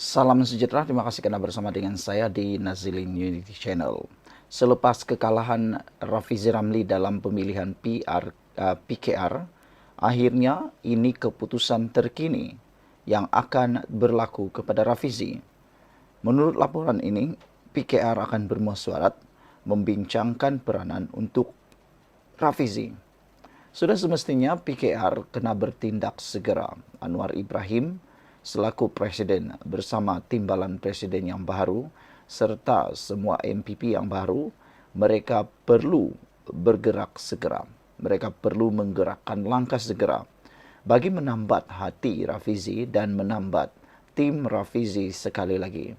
Salam sejahtera, terima kasih karena bersama dengan saya di Nazilin Unity Channel. Selepas kekalahan Rafizi Ramli dalam pemilihan PKR, akhirnya ini keputusan terkini yang akan berlaku kepada Rafizi. Menurut laporan ini, PKR akan bermusyawarat membincangkan peranan untuk Rafizi. Sudah semestinya PKR kena bertindak segera. Anwar Ibrahim selaku Presiden bersama timbalan Presiden yang baru serta semua MPP yang baru, mereka perlu bergerak segera. Mereka perlu menggerakkan langkah segera bagi menambat hati Rafizi dan menambat tim Rafizi sekali lagi.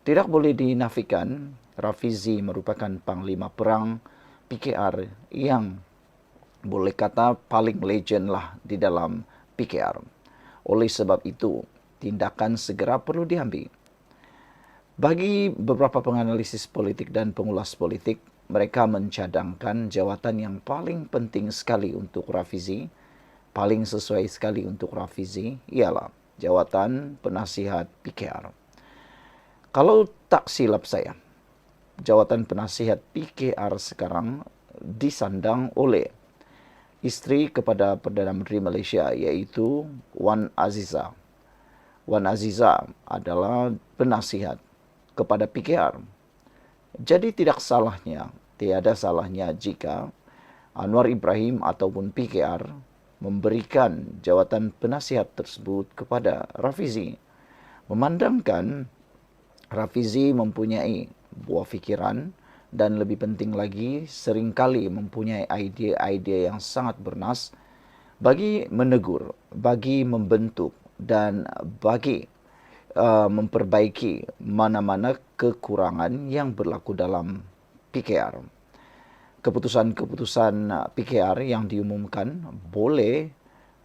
Tidak boleh dinafikan, Rafizi merupakan panglima perang PKR yang boleh kata paling legend lah di dalam PKR. Oleh sebab itu, tindakan segera perlu diambil. Bagi beberapa penganalisis politik dan pengulas politik, mereka mencadangkan jawatan yang paling penting sekali untuk Rafizi, paling sesuai sekali untuk Rafizi, ialah jawatan penasihat PKR. Kalau tak silap saya, jawatan penasihat PKR sekarang disandang oleh isteri kepada Perdana Menteri Malaysia, iaitu Wan Aziza. Wan Aziza adalah penasihat kepada PKR. Jadi tiada salahnya jika Anwar Ibrahim ataupun PKR memberikan jawatan penasihat tersebut kepada Rafizi. Memandangkan Rafizi mempunyai buah fikiran dan lebih penting lagi seringkali mempunyai idea-idea yang sangat bernas bagi menegur, bagi membentuk dan bagi memperbaiki mana-mana kekurangan yang berlaku dalam PKR. Keputusan-keputusan PKR yang diumumkan boleh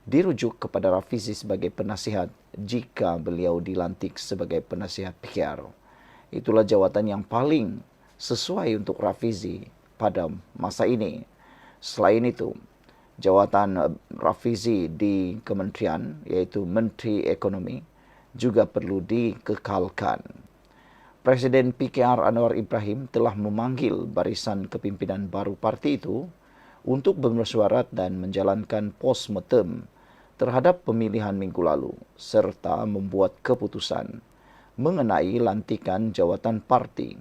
dirujuk kepada Rafizi sebagai penasihat jika beliau dilantik sebagai penasihat PKR. Itulah jawatan yang paling sesuai untuk Rafizi pada masa ini. Selain itu, jawatan Rafizi di kementerian, yaitu Menteri Ekonomi, juga perlu dikekalkan. Presiden PKR Anwar Ibrahim telah memanggil barisan kepimpinan baru parti itu untuk bermesyuarat dan menjalankan postmortem terhadap pemilihan minggu lalu serta membuat keputusan mengenai lantikan jawatan parti.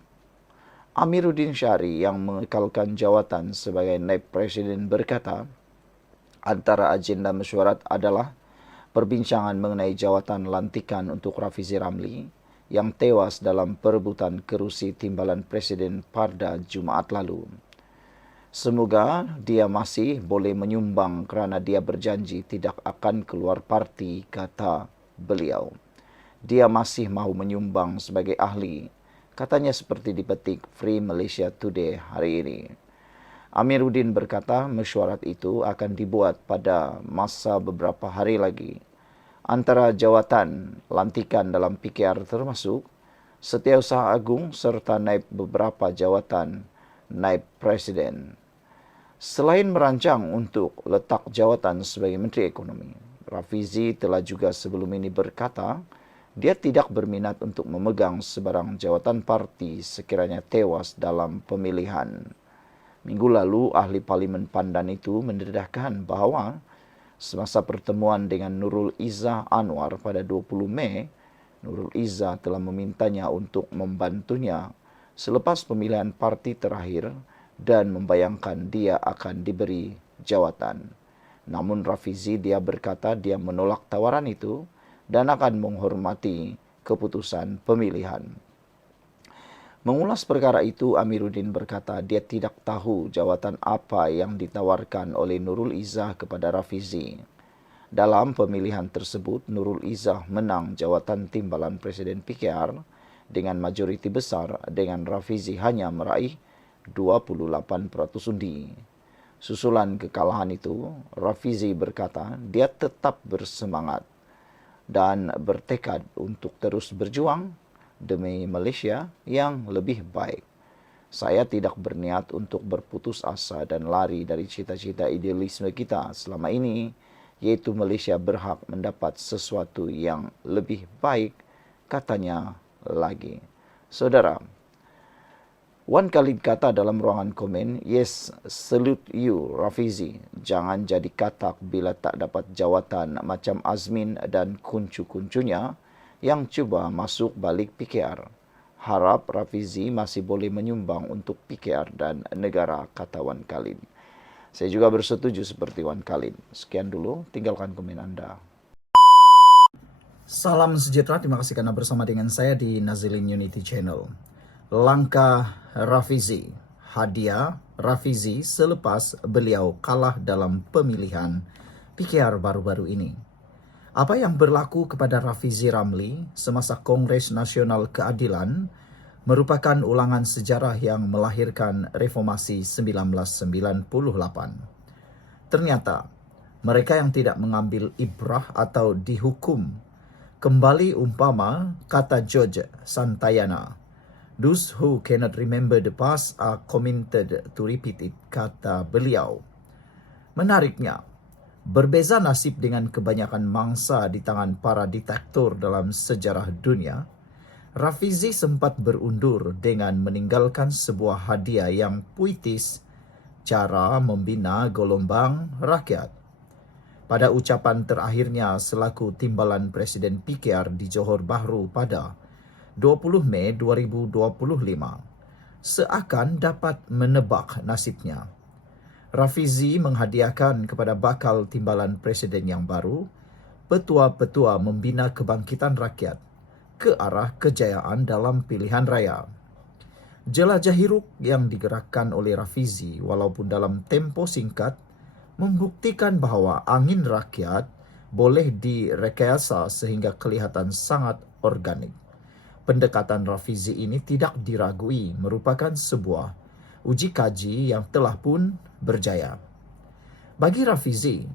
Amiruddin Syari yang mengekalkan jawatan sebagai naib presiden berkata, antara agenda mesyuarat adalah perbincangan mengenai jawatan lantikan untuk Rafizi Ramli yang tewas dalam perebutan kerusi timbalan presiden pada Jumaat lalu. Semoga dia masih boleh menyumbang kerana dia berjanji tidak akan keluar parti, kata beliau. Dia masih mahu menyumbang sebagai ahli, katanya seperti dipetik Free Malaysia Today hari ini. Amiruddin berkata mesyuarat itu akan dibuat pada masa beberapa hari lagi. Antara jawatan lantikan dalam PKR termasuk Setiausaha Agung serta naib beberapa jawatan naib presiden. Selain merancang untuk letak jawatan sebagai Menteri Ekonomi, Rafizi telah juga sebelum ini berkata dia tidak berminat untuk memegang sebarang jawatan parti sekiranya tewas dalam pemilihan. Minggu lalu, ahli Parlimen Pandan itu mendedahkan bahawa semasa pertemuan dengan Nurul Izzah Anwar pada 20 Mei, Nurul Izzah telah memintanya untuk membantunya selepas pemilihan parti terakhir dan membayangkan dia akan diberi jawatan. Namun Rafizi dia berkata dia menolak tawaran itu dan akan menghormati keputusan pemilihan. Mengulas perkara itu, Amiruddin berkata dia tidak tahu jawatan apa yang ditawarkan oleh Nurul Izzah kepada Rafizi. Dalam pemilihan tersebut, Nurul Izzah menang jawatan timbalan Presiden PKR dengan majoriti besar dengan Rafizi hanya meraih 28% undi. Susulan kekalahan itu, Rafizi berkata dia tetap bersemangat dan bertekad untuk terus berjuang demi Malaysia yang lebih baik. Saya tidak berniat untuk berputus asa dan lari dari cita-cita idealisme kita selama ini, yaitu Malaysia berhak mendapat sesuatu yang lebih baik, katanya lagi. Saudara, Wan Khalid kata dalam ruangan komen, "Yes, salute you, Rafizi. Jangan jadi katak bila tak dapat jawatan macam Azmin dan kuncu-kuncunya yang cuba masuk balik PKR. Harap Rafizi masih boleh menyumbang untuk PKR dan negara," kata Wan Khalid. Saya juga bersetuju seperti Wan Khalid. Sekian dulu, tinggalkan komen Anda. Salam sejahtera, terima kasih karena bersama dengan saya di Nazilin Unity Channel. Langkah Rafizi, hadiah Rafizi selepas beliau kalah dalam pemilihan PKR baru-baru ini. Apa yang berlaku kepada Rafizi Ramli semasa Kongres Nasional Keadilan merupakan ulangan sejarah yang melahirkan reformasi 1998. Ternyata, mereka yang tidak mengambil ibrah atau dihukum kembali umpama kata George Santayana, "Those who cannot remember the past are committed to repeat it," kata beliau. Menariknya, berbeza nasib dengan kebanyakan mangsa di tangan para diktator dalam sejarah dunia, Rafizi sempat berundur dengan meninggalkan sebuah hadiah yang puitis, cara membina gelombang rakyat. Pada ucapan terakhirnya selaku timbalan Presiden PKR di Johor Bahru pada 20 Mei 2025, seakan dapat menebak nasibnya. Rafizi menghadiahkan kepada bakal timbalan Presiden yang baru petua-petua membina kebangkitan rakyat ke arah kejayaan dalam pilihan raya. Jelajah hiruk yang digerakkan oleh Rafizi walaupun dalam tempo singkat membuktikan bahawa angin rakyat boleh direkayasa sehingga kelihatan sangat organik. Pendekatan Rafizi ini tidak diragui merupakan sebuah uji kaji yang telah pun berjaya. Bagi Rafizi,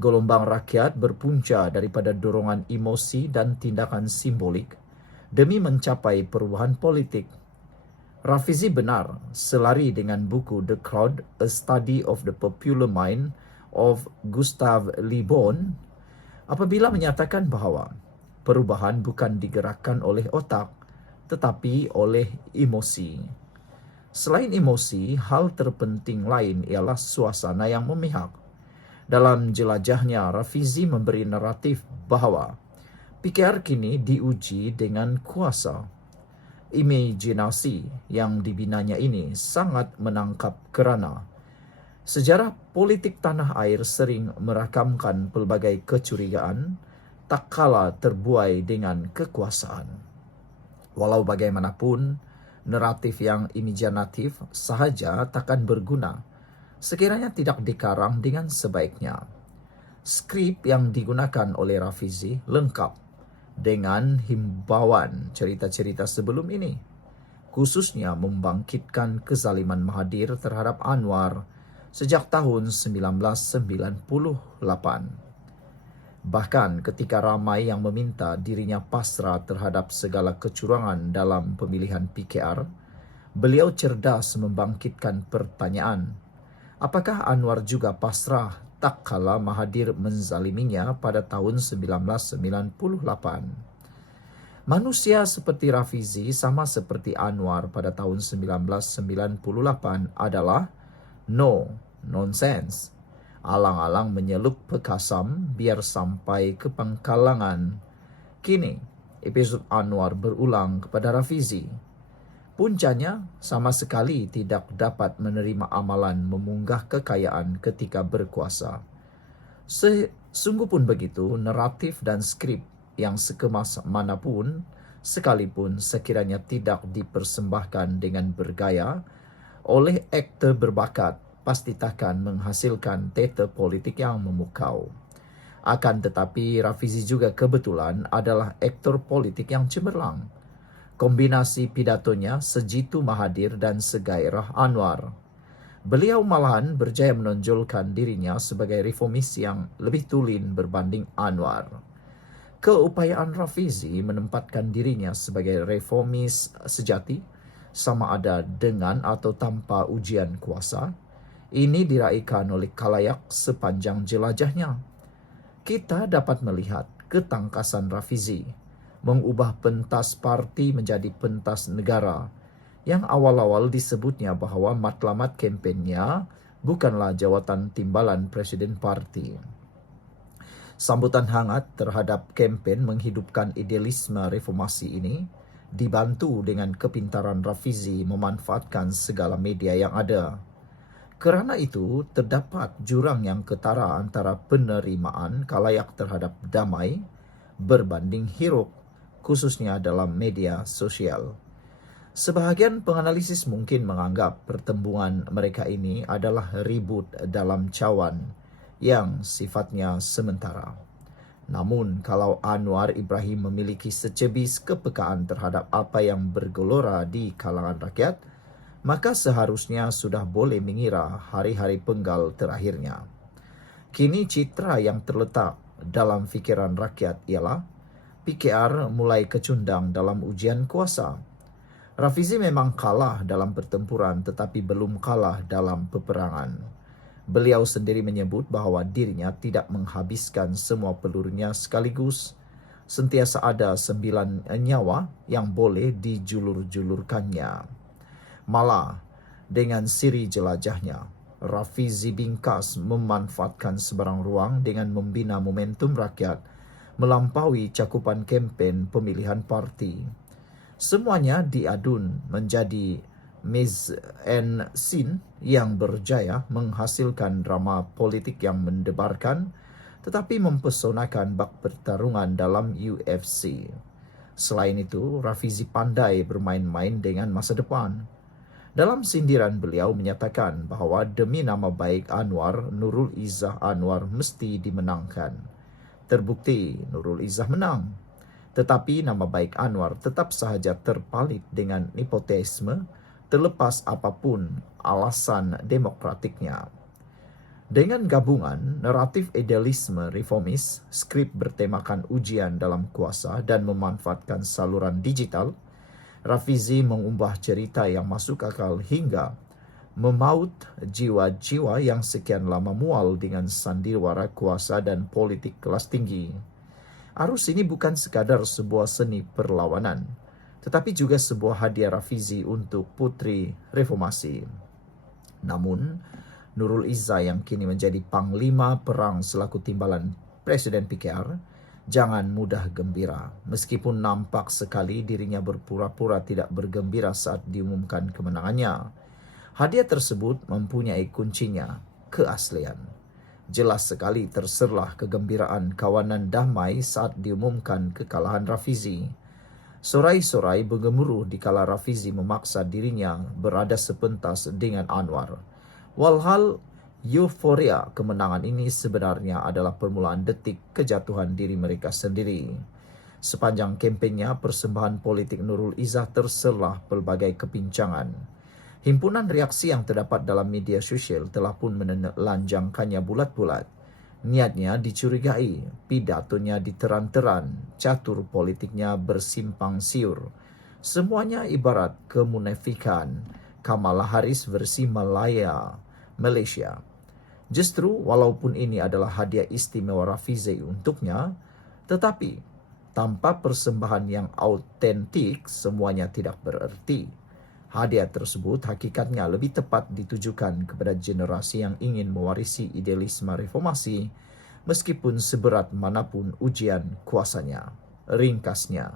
gelombang rakyat berpunca daripada dorongan emosi dan tindakan simbolik demi mencapai perubahan politik. Rafizi benar selari dengan buku The Crowd, A Study of the Popular Mind of Gustav Le Bon apabila menyatakan bahawa perubahan bukan digerakkan oleh otak tetapi oleh emosi. Selain emosi, hal terpenting lain ialah suasana yang memihak. Dalam jelajahnya, Rafizi memberi naratif bahawa PKR kini diuji dengan kuasa. Imajinasi yang dibinanya ini sangat menangkap kerana sejarah politik tanah air sering merakamkan pelbagai kecurigaan tak kala terbuai dengan kekuasaan. Walau bagaimanapun, naratif yang imajinatif sahaja takkan berguna sekiranya tidak dikarang dengan sebaiknya. Skrip yang digunakan oleh Rafizi lengkap dengan himbauan cerita-cerita sebelum ini, khususnya membangkitkan kezaliman Mahathir terhadap Anwar sejak tahun 1998. Bahkan ketika ramai yang meminta dirinya pasrah terhadap segala kecurangan dalam pemilihan PKR, beliau cerdas membangkitkan pertanyaan, apakah Anwar juga pasrah tak kala Mahathir menzaliminya pada tahun 1998. Manusia seperti Rafizi sama seperti Anwar pada tahun 1998 adalah no nonsense. Alang-alang menyeluk pekasam biar sampai ke pangkalangan. Kini, episod Anwar berulang kepada Rafizi. Puncanya sama sekali tidak dapat menerima amalan memunggah kekayaan ketika berkuasa. Sungguh pun begitu, naratif dan skrip yang sekemas manapun, sekalipun sekiranya tidak dipersembahkan dengan bergaya oleh aktor berbakat, pasti takkan menghasilkan teater politik yang memukau. Akan tetapi, Rafizi juga kebetulan adalah aktor politik yang cemerlang. Kombinasi pidatonya sejitu Mahathir dan segairah Anwar. Beliau malahan berjaya menonjolkan dirinya sebagai reformis yang lebih tulen berbanding Anwar. Keupayaan Rafizi menempatkan dirinya sebagai reformis sejati, sama ada dengan atau tanpa ujian kuasa, ini diraikan oleh khalayak sepanjang jelajahnya. Kita dapat melihat ketangkasan Rafizi mengubah pentas parti menjadi pentas negara, yang awal-awal disebutnya bahwa matlamat kempennya bukanlah jawatan timbalan presiden parti. Sambutan hangat terhadap kempen menghidupkan idealisme reformasi ini dibantu dengan kepintaran Rafizi memanfaatkan segala media yang ada. Kerana itu, terdapat jurang yang ketara antara penerimaan khalayak terhadap damai berbanding hiruk, khususnya dalam media sosial. Sebahagian penganalisis mungkin menganggap pertembungan mereka ini adalah ribut dalam cawan yang sifatnya sementara. Namun, kalau Anwar Ibrahim memiliki secebis kepekaan terhadap apa yang bergelora di kalangan rakyat, maka seharusnya sudah boleh mengira hari-hari penggal terakhirnya. Kini citra yang terletak dalam fikiran rakyat ialah PKR mulai kecundang dalam ujian kuasa. Rafizi memang kalah dalam pertempuran tetapi belum kalah dalam peperangan. Beliau sendiri menyebut bahawa dirinya tidak menghabiskan semua pelurunya sekaligus. Sentiasa ada 9 nyawa yang boleh dijulur-julurkannya. Malah, dengan siri jelajahnya, Rafizi bingkas memanfaatkan sebarang ruang dengan membina momentum rakyat melampaui cakupan kempen pemilihan parti. Semuanya diadun menjadi mise en scene yang berjaya menghasilkan drama politik yang mendebarkan tetapi mempesonakan bak pertarungan dalam UFC. Selain itu, Rafizi pandai bermain-main dengan masa depan. Dalam sindiran beliau menyatakan bahawa demi nama baik Anwar, Nurul Izzah Anwar mesti dimenangkan. Terbukti Nurul Izzah menang. Tetapi nama baik Anwar tetap sahaja terpalit dengan nepotisme terlepas apapun alasan demokratiknya. Dengan gabungan naratif idealisme reformis, skrip bertemakan ujian dalam kuasa dan memanfaatkan saluran digital, Rafizi mengubah cerita yang masuk akal hingga memaut jiwa-jiwa yang sekian lama mual dengan sandiwara kuasa dan politik kelas tinggi. Arus ini bukan sekadar sebuah seni perlawanan, tetapi juga sebuah hadiah Rafizi untuk putri reformasi. Namun, Nurul Izzah yang kini menjadi panglima perang selaku timbalan Presiden PKR, jangan mudah gembira. Meskipun nampak sekali dirinya berpura-pura tidak bergembira saat diumumkan kemenangannya, hadiah tersebut mempunyai kuncinya, keaslian. Jelas sekali terserlah kegembiraan kawanan damai saat diumumkan kekalahan Rafizi. Sorai-sorai bergemuruh dikala Rafizi memaksa dirinya berada sepentas dengan Anwar. Walhal euforia kemenangan ini sebenarnya adalah permulaan detik kejatuhan diri mereka sendiri. Sepanjang kempennya, persembahan politik Nurul Izzah terselah pelbagai kepincangan. Himpunan reaksi yang terdapat dalam media sosial telah pun menelanjangkannya bulat-bulat. Niatnya dicurigai, pidatonya diteran-teran, catur politiknya bersimpang siur. Semuanya ibarat kemunafikan Kamala Harris versi Malaya, Malaysia. Justru walaupun ini adalah hadiah istimewa Rafizi untuknya, tetapi tanpa persembahan yang autentik semuanya tidak bererti. Hadiah tersebut hakikatnya lebih tepat ditujukan kepada generasi yang ingin mewarisi idealisme reformasi meskipun seberat manapun ujian kuasanya. Ringkasnya,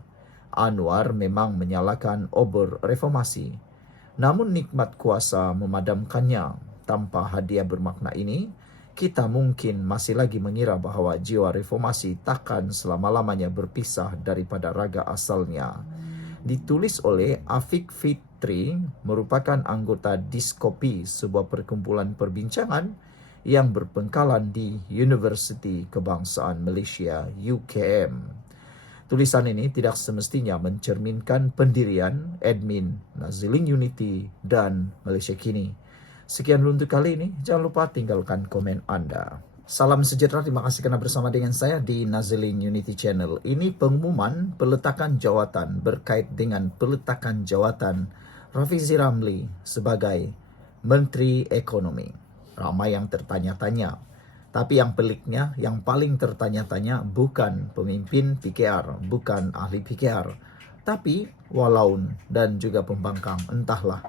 Anwar memang menyalakan obor reformasi, namun nikmat kuasa memadamkannya. Tanpa hadiah bermakna ini, kita mungkin masih lagi mengira bahawa jiwa reformasi takkan selama-lamanya berpisah daripada raga asalnya. Ditulis oleh Afiq Fitri, merupakan anggota Diskopi, sebuah perkumpulan perbincangan yang berpengkalan di Universiti Kebangsaan Malaysia UKM. Tulisan ini tidak semestinya mencerminkan pendirian admin Nazilling Unity dan Malaysia Kini. Sekian dulu untuk kali ini, jangan lupa tinggalkan komen Anda. Salam sejahtera, terima kasih kerana bersama dengan saya di Nazilling Unity Channel. Ini pengumuman peletakan jawatan berkait dengan peletakan jawatan Rafizi Ramli sebagai Menteri Ekonomi. Ramai yang tertanya-tanya, Tapi yang peliknya, yang paling tertanya-tanya bukan pemimpin PKR, bukan ahli PKR, tapi Walaun dan juga pembangkang. Entahlah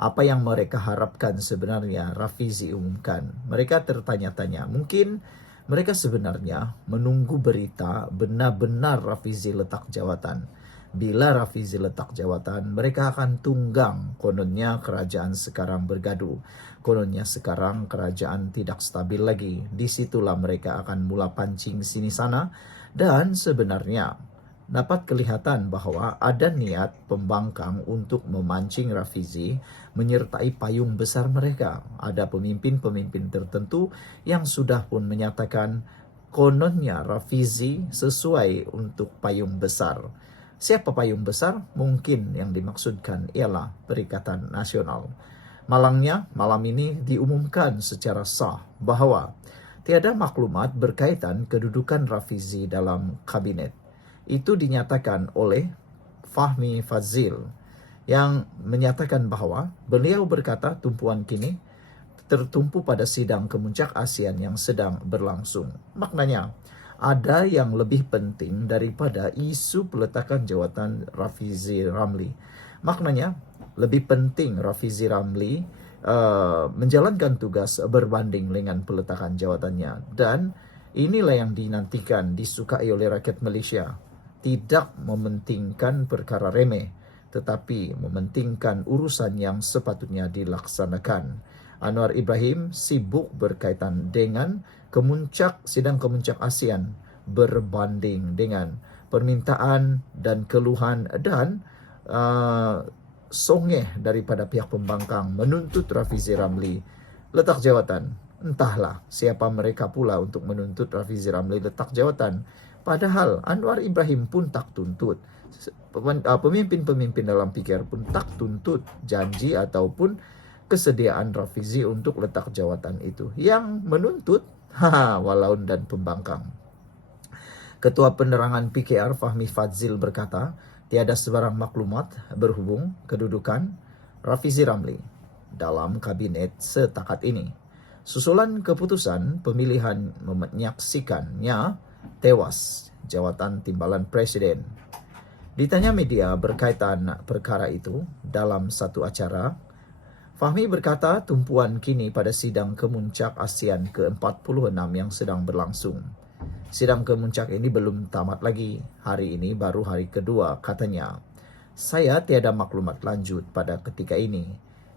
apa yang mereka harapkan sebenarnya Rafizi umumkan. Mereka tertanya-tanya, mungkin mereka sebenarnya menunggu berita benar-benar Rafizi letak jawatan. Bila Rafizi letak jawatan, mereka akan tunggang. Kononnya kerajaan sekarang bergaduh. Kononnya sekarang kerajaan tidak stabil lagi. Disitulah mereka akan mula pancing sini sana. Dan sebenarnya dapat kelihatan bahwa ada niat pembangkang untuk memancing Rafizi menyertai payung besar mereka. Ada pemimpin-pemimpin tertentu yang sudah pun menyatakan kononnya Rafizi sesuai untuk payung besar. Siapa payung besar? Mungkin yang dimaksudkan ialah Perikatan Nasional. Malangnya, malam ini diumumkan secara sah bahwa tiada maklumat berkaitan kedudukan Rafizi dalam kabinet. Itu dinyatakan oleh Fahmi Fadzil yang menyatakan bahwa beliau berkata tumpuan kini tertumpu pada sidang kemuncak ASEAN yang sedang berlangsung. Maknanya, ada yang lebih penting daripada isu peletakan jawatan Rafizi Ramli. Maknanya, lebih penting Rafizi Ramli menjalankan tugas berbanding dengan peletakan jawatannya. Dan inilah yang dinantikan, disukai oleh rakyat Malaysia. Tidak mementingkan perkara remeh, tetapi mementingkan urusan yang sepatutnya dilaksanakan. Anwar Ibrahim sibuk berkaitan dengan sidang kemuncak ASEAN berbanding dengan permintaan dan keluhan dan songeh daripada pihak pembangkang menuntut Rafizi Ramli letak jawatan. Entahlah siapa mereka pula untuk menuntut Rafizi Ramli letak jawatan. Padahal Anwar Ibrahim pun tak tuntut. Pemimpin-pemimpin dalam PKR pun tak tuntut janji ataupun kesediaan Rafizi untuk letak jawatan itu. Yang menuntut Walaun dan pembangkang. Ketua Penerangan PKR Fahmi Fadzil berkata, tiada sebarang maklumat berhubung kedudukan Rafizi Ramli dalam kabinet setakat ini. Susulan keputusan pemilihan menyaksikannya tewas jawatan timbalan presiden. Ditanya media berkaitan perkara itu dalam satu acara, Fahmi berkata tumpuan kini pada sidang kemuncak ASEAN ke-46 yang sedang berlangsung. Sidang kemuncak ini belum tamat lagi. Hari ini baru hari kedua, katanya. Saya tiada maklumat lanjut pada ketika ini.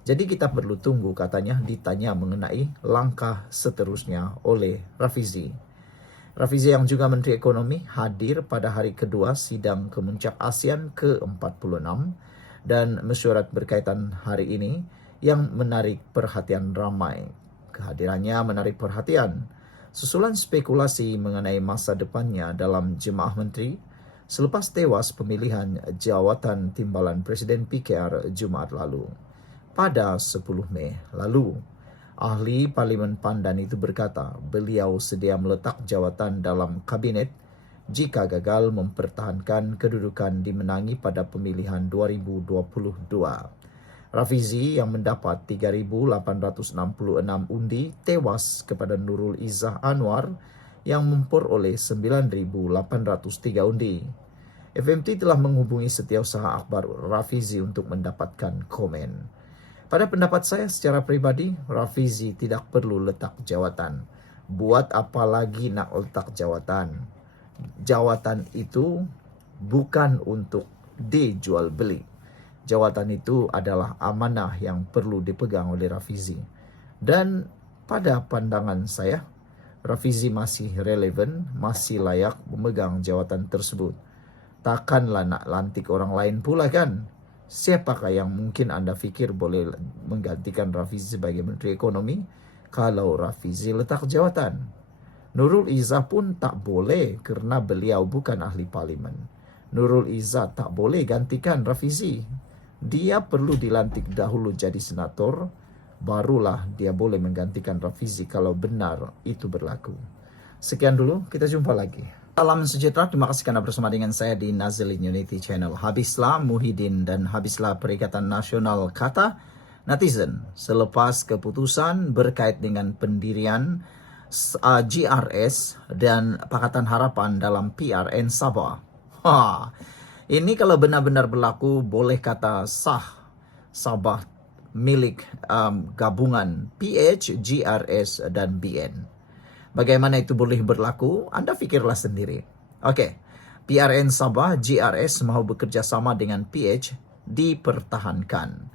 Jadi kita perlu tunggu, katanya, ditanya mengenai langkah seterusnya oleh Rafizi. Rafizi yang juga Menteri Ekonomi hadir pada hari kedua sidang kemuncak ASEAN ke-46 dan mesyuarat berkaitan hari ini yang menarik perhatian ramai. Kehadirannya menarik perhatian. Susulan spekulasi mengenai masa depannya dalam Jemaah Menteri selepas tewas pemilihan jawatan timbalan Presiden PKR Jumaat lalu. Pada 10 Mei lalu, ahli Parlimen Pandan itu berkata beliau sedia meletak jawatan dalam kabinet jika gagal mempertahankan kedudukan dimenangi pada pemilihan 2022. Rafizi yang mendapat 3,866 undi tewas kepada Nurul Izzah Anwar yang memperoleh 9,803 undi. FMT telah menghubungi Setiausaha Akhbar Rafizi untuk mendapatkan komen. Pada pendapat saya secara pribadi, Rafizi tidak perlu letak jawatan. Buat apa lagi nak letak jawatan? Jawatan itu bukan untuk dijual beli. Jawatan itu adalah amanah yang perlu dipegang oleh Rafizi. Dan pada pandangan saya, Rafizi masih relevan, masih layak memegang jawatan tersebut. Takkanlah nak lantik orang lain pula kan? Siapakah yang mungkin anda fikir boleh menggantikan Rafizi sebagai Menteri Ekonomi kalau Rafizi letak jawatan? Nurul Izzah pun tak boleh kerana beliau bukan ahli parlimen. Nurul Izzah tak boleh gantikan Rafizi. Dia perlu dilantik dahulu jadi senator, barulah dia boleh menggantikan Rafizi kalau benar itu berlaku. Sekian dulu, kita jumpa lagi. Salam sejahtera, terima kasih kerana bersama dengan saya di Nazilin Unity Channel. Habislah Muhyiddin dan habislah Perikatan Nasional, kata netizen selepas keputusan berkait dengan pendirian GRS dan Pakatan Harapan dalam PRN Sabah. Ini kalau benar-benar berlaku, boleh kata sah Sabah milik gabungan PH, GRS, dan BN. Bagaimana itu boleh berlaku? Anda fikirlah sendiri. Oke, PRN Sabah, GRS mahu bekerja sama dengan PH dipertahankan.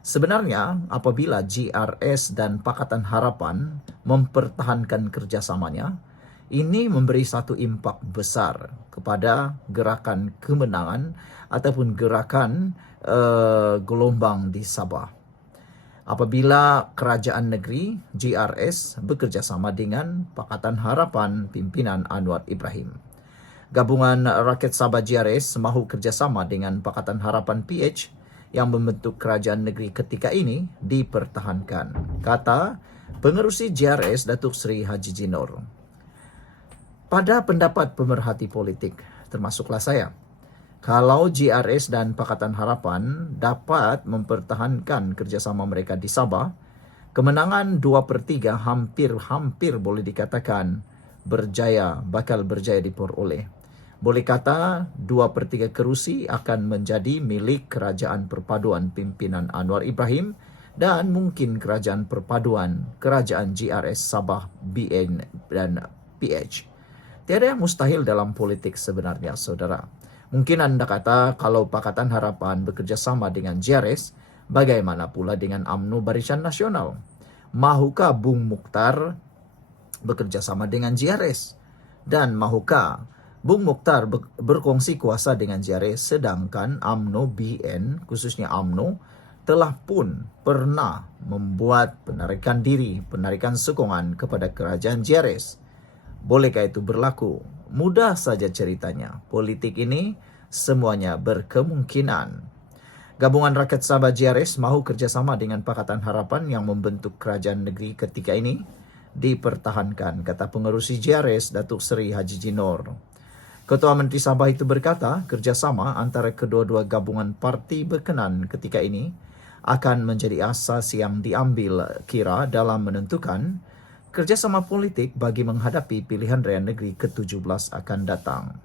Sebenarnya, apabila GRS dan Pakatan Harapan mempertahankan kerjasamanya, ini memberi satu impak besar kepada gerakan kemenangan ataupun gerakan gelombang di Sabah. Apabila kerajaan negeri GRS bekerja sama dengan Pakatan Harapan pimpinan Anwar Ibrahim. Gabungan Rakyat Sabah GRS mahu kerjasama dengan Pakatan Harapan PH yang membentuk kerajaan negeri ketika ini dipertahankan, kata pengerusi GRS Datuk Seri Haji Jinor. Pada pendapat pemerhati politik, termasuklah saya, kalau GRS dan Pakatan Harapan dapat mempertahankan kerjasama mereka di Sabah, kemenangan 2/3 hampir boleh dikatakan bakal berjaya diperoleh. Boleh kata 2/3 kerusi akan menjadi milik Kerajaan Perpaduan pimpinan Anwar Ibrahim dan mungkin Kerajaan Perpaduan Kerajaan GRS Sabah, BN dan PH. Tiada yang mustahil dalam politik sebenarnya, saudara. Mungkin Anda kata kalau Pakatan Harapan bekerja sama dengan GRS, bagaimana pula dengan UMNO Barisan Nasional? Mahukah Bung Mukhtar bekerja sama dengan GRS? Dan mahukah Bung Mukhtar berkongsi kuasa dengan GRS sedangkan UMNO BN, khususnya UMNO, telah pun pernah membuat penarikan sokongan kepada kerajaan GRS. Bolehkah itu berlaku? Mudah saja ceritanya. Politik ini semuanya berkemungkinan. Gabungan Rakyat Sabah GRS mahu kerjasama dengan Pakatan Harapan yang membentuk kerajaan negeri ketika ini dipertahankan, kata pengerusi GRS Datuk Seri Haji Jinor. Ketua Menteri Sabah itu berkata, kerjasama antara kedua-dua gabungan parti berkenan ketika ini akan menjadi asas yang diambil kira dalam menentukan kerjasama politik bagi menghadapi pilihan raya negeri ke-17 akan datang.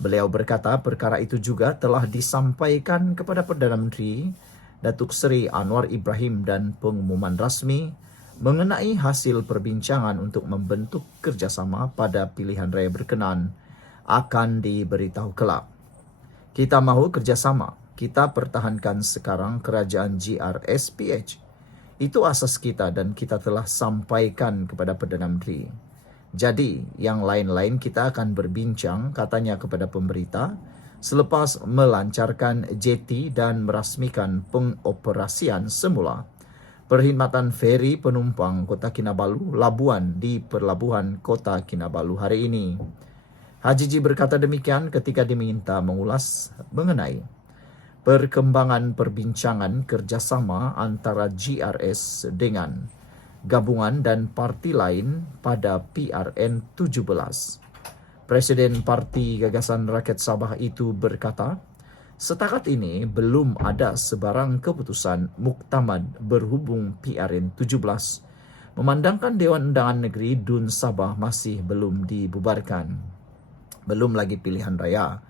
Beliau berkata perkara itu juga telah disampaikan kepada Perdana Menteri Datuk Seri Anwar Ibrahim dan pengumuman rasmi mengenai hasil perbincangan untuk membentuk kerjasama pada pilihan raya berkenan akan diberitahu kelak. Kita mahu kerjasama. Kita pertahankan sekarang kerajaan GRS PH. Itu asas kita dan kita telah sampaikan kepada Perdana Menteri. Jadi, yang lain-lain kita akan berbincang, katanya kepada pemberita, selepas melancarkan JT dan merasmikan pengoperasian semula perkhidmatan feri penumpang Kota Kinabalu Labuan di Pelabuhan Kota Kinabalu hari ini. Haji Ji berkata demikian ketika diminta mengulas mengenai perkembangan perbincangan kerjasama antara GRS dengan gabungan dan parti lain pada PRN 17. Presiden Parti Gagasan Rakyat Sabah itu berkata, setakat ini belum ada sebarang keputusan muktamad berhubung PRN 17, memandangkan Dewan Undangan Negeri DUN Sabah masih belum dibubarkan. Belum lagi pilihan raya.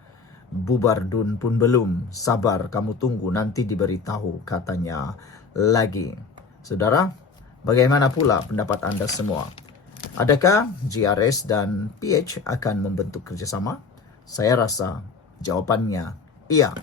Bubar DUN pun belum. Sabar, kamu tunggu, nanti diberitahu, katanya lagi. Saudara, bagaimana pula pendapat Anda semua? Adakah GRS dan PH akan membentuk kerjasama? Saya rasa jawabannya iya.